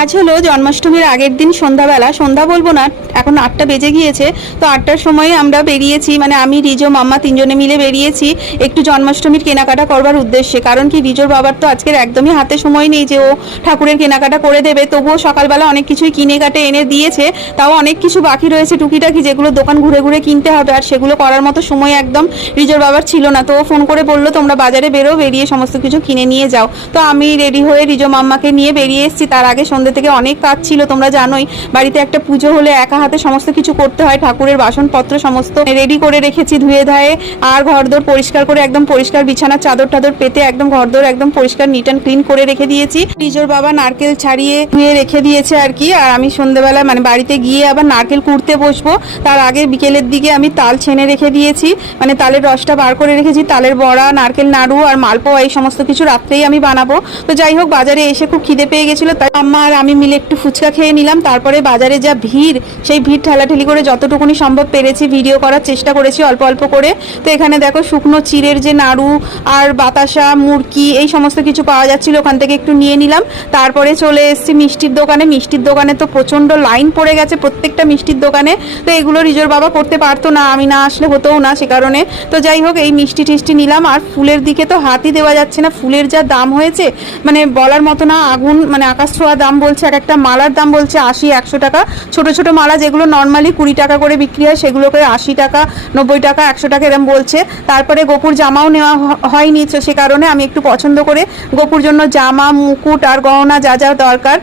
আজ হলো জন্মাষ্টমীর আগের দিন সন্ধ্যাবেলা, সন্ধ্যা বলবো না, এখন 8টা বেজে গিয়েছে। তো 8টার সময় আমরা বেরিয়েছি, মানে আমি, রিজো, মাম্মা তিনজনে মিলে বেরিয়েছি একটু জন্মাষ্টমীর কেনাকাটা করবার উদ্দেশ্যে। কারণ কি, রিজোর বাবার তো আজকের একদমই হাতে সময় নেই যে ও ঠাকুরের কেনাকাটা করে দেবে। তবুও সকালবেলা অনেক কিছুই কিনে কাটে এনে দিয়েছে, তাও অনেক কিছু বাকি রয়েছে টুকিটাকি, যেগুলো দোকান ঘুরে ঘুরে কিনতে হবে, আর সেগুলো করার মতো সময় একদম রিজোর বাবার ছিল না। তো ও ফোন করে বললো তোমরা বাজারে বেরো, বেরিয়ে সমস্ত কিছু কিনে নিয়ে যাও। তো আমি রেডি হয়ে রিজো মাম্মাকে নিয়ে বেরিয়ে এসেছি। তার আগে সন্ধ্যে থেকে অনেক কাজ ছিল, তোমরা জানোই বাড়িতে একটা পুজো হলে একা হাতে সমস্ত কিছু করতে হয়। ঠাকুরের বাসনপত্র সমস্ত রেডি করে রেখেছি ধুয়ে ধায়ে, আর ঘরদোর পরিষ্কার করে একদম পরিষ্কার বিছানার চাদর টাদর পেতে একদম ঘরদোর একদম পরিষ্কার নিট অ্যান্ড ক্লিন করে রেখে দিয়েছি। রিজোর বাবা নারকেল ছাড়িয়ে ধুয়ে রেখে দিয়েছে আর কি। আর আমি সন্ধ্যেবেলা মানে বাড়িতে গিয়ে আবার নারকেল কুড়তে বসবো। তার আগে বিকেলের দিকে আমি তাল ছেনে রেখে দিয়েছি, মানে তালের রসটা বার করে রেখেছি। তালের বড়া, নারকেল নাড়ু আর মালপোয়া এই সমস্ত কিছু রাত্রেই আমি বানাবো। তো যাই হোক, বাজারে এসে খুব খিদে পেয়ে গেছিলো, তাই আম্মা আর আমি মিলে একটু ফুচকা খেয়ে নিলাম। তারপরে বাজারে যা ভিড়, সেই ভিড় ঠেলাঠেলি করে যতটুকুনি সম্ভব পেরেছি ভিডিও করার চেষ্টা করেছি অল্প অল্প করে। তো এখানে দেখো শুকনো চিড়ের যে নাড়ু আর বাতাসা, মুরকি এই সমস্ত কিছু পাওয়া যাচ্ছিল, ওখান থেকে একটু নিয়ে নিলাম। তারপরে চলে এসেছি মিষ্টির দোকানে। মিষ্টির দোকানে তো প্রচণ্ড লাইন পড়ে গেছে প্রত্যেকটা মিষ্টির দোকানে। তো এগুলো রিজোর বাবা করতে পারতো না, আমি না আসলে হতোও না, সে কারণে। তো যাই হোক, এই মিষ্টি টিষ্টি নিলাম। আর ফুলের দিকে তো হাতই দেওয়া যাচ্ছে না, ফুলের যা দাম হয়েছে মানে বলার মতো না। আগুন মানে আকাশ ছোঁয়া দাম বলছে। এক একটা মালার দাম বলছে 80-100 টাকা। ছোট ছোট মালা যেগুলো নর্মালি 20 টাকা করে বিক্রি হয়, সেগুলোকে 80 টাকা, 90 টাকা, 100 টাকা এরম বলছে। তারপরে গোপুর জামাও নেওয়া হয়নি, তো সে কারণে আমি একটু পছন্দ করে গোপুর জন্য জামা, মুকুট আর গহনা যা যা দরকার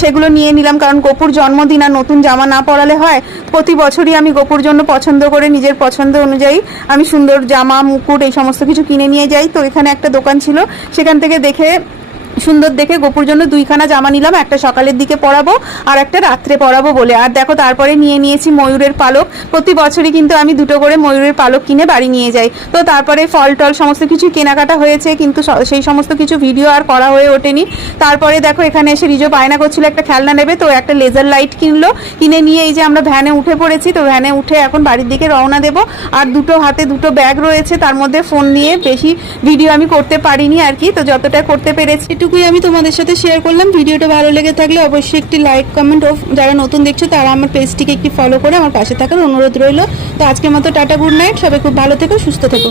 সেগুলো নিয়ে নিলাম। কারণ গোপুর জন্মদিন, আর নতুন জামা না পরালে হয়। প্রতি বছরই আমি গোপুর জন্য পছন্দ করে নিজের পছন্দ অনুযায়ী আমি সুন্দর জামা, মুকুট এই সমস্ত কিছু কিনে নিয়ে যাই। তো এখানে একটা দোকান ছিল, সেখান থেকে দেখে সুন্দর দেখে গোপুর জন্য 2খানা জামা নিলাম, একটা সকালের দিকে পরাবো আর একটা রাত্রে পরাবো বলে। আর দেখো তারপরে নিয়ে নিয়েছি ময়ূরের পালক। প্রতি বছরই কিন্তু আমি 2টো করে ময়ূরের পালক কিনে বাড়ি নিয়ে যাই। তো তারপরে ফল টল সমস্ত কিছু কেনাকাটা হয়েছে, কিন্তু সেই সমস্ত কিছু ভিডিও আর করা হয়ে ওঠেনি। তারপরে দেখো এখানে এসে রিজো বায়না করছিল একটা খেলনা নেবে, তো একটা লেজার লাইট কিনলো। কিনে নিয়ে এই যে আমরা ভ্যানে উঠে পড়েছি। তো ভ্যানে উঠে এখন বাড়ির দিকে রওনা দেবো। আর হাতে 2টো ব্যাগ রয়েছে, তার মধ্যে ফোন নিয়ে বেশি ভিডিও আমি করতে পারিনি আর কি। তো যতটা করতে পেরেছি এটুকুই আমি তোমাদের সাথে শেয়ার করলাম। ভিডিওটা ভালো লেগে থাকলে অবশ্যই একটি লাইক, কমেন্ট, ও যারা নতুন দেখছো তারা আমার পেজটিকে একটি ফলো করে আমার পাশে থাকার অনুরোধ রইল। তো আজকের মতো টাটা, গুড নাইট, সবাই খুব ভালো থেকো, সুস্থ থেকো।